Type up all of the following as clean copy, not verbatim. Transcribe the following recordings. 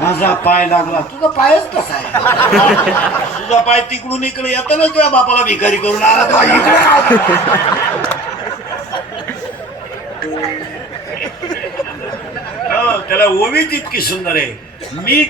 माझा पाय लागला. तुझा पायच कसा आहे? तुझा पाय तिकडून इकडे येताना तुझ्या बापाला भिकारी करून आला तो इकडे. त्याला ओवी तितकी सुंदर आहे. मी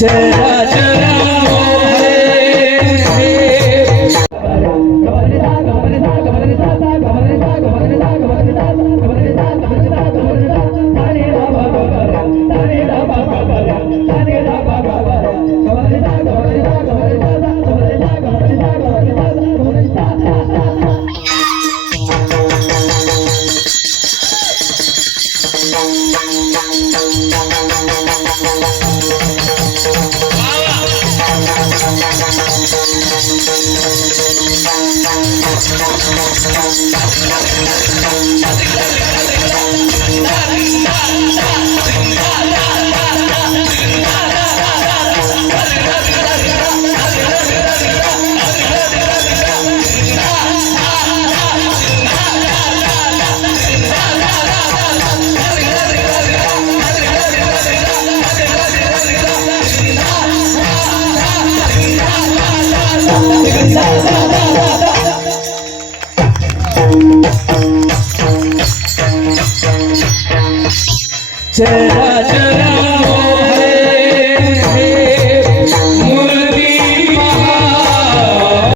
चरा चरा चरा चरा